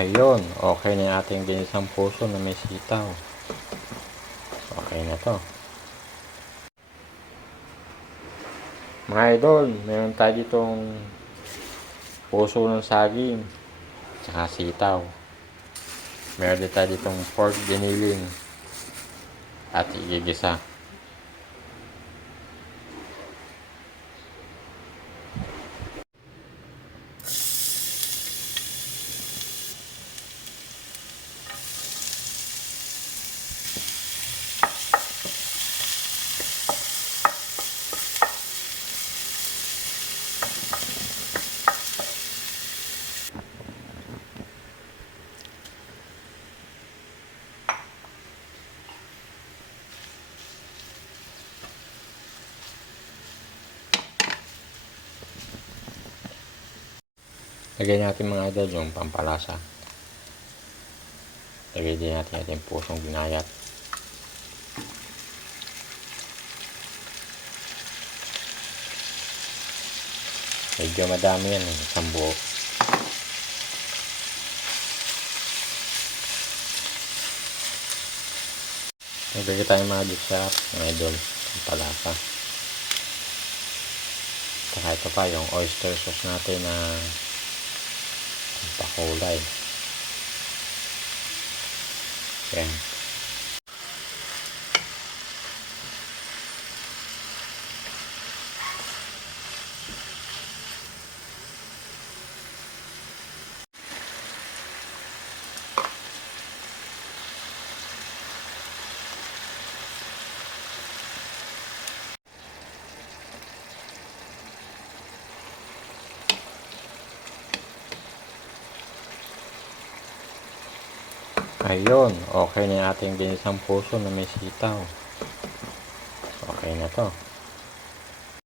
Ayun, okay na yung ating ginisang puso na may sitaw. Okay na to. Mga idol, meron tayo ditong puso ng saging, tsaka sitaw. Meron din tayo ditong pork giniling at igigisa. Lagay natin mga idol yung pampalasa. Lagay din natin ating pusong ginayat. Medyo madami yan, isang buo. Lagay tayo mga dessert, mga idol, pampalasa. Saka ito pa yung oyster sauce natin na pakulay. Yan. Ayun, okay na yung ating ginisang puso na may sitaw. Okay na to.